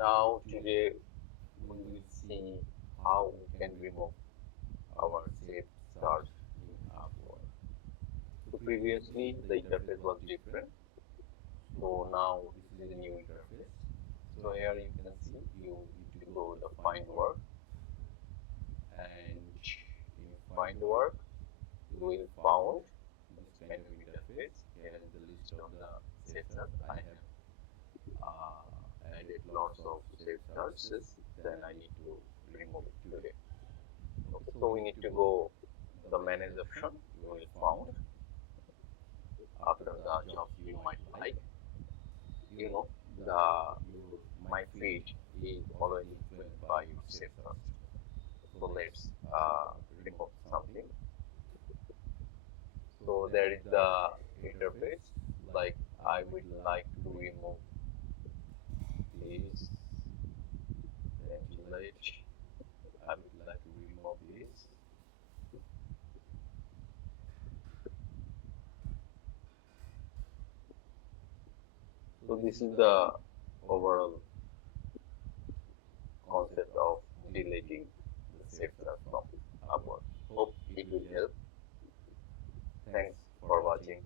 Now today we will see how we can remove our saved search in Upwork. So previously the interface was different. So now this is a new interface. So here you can see you need to go to the find work, and in find work you will found this kind of interface. Here is the list of the saved search. I have added lots of saved searches, then I need to remove it today. Okay, so we need to go the manage option. You will found after the jobs you might like. You know, the your my feed is always influenced by your saved search. So let's remove something. So there is the interface. Like I would like to remove this template. I would like to remove this. So this is the overall concept of deleting the saved search from Upwork. Hope it will help. Thanks for watching.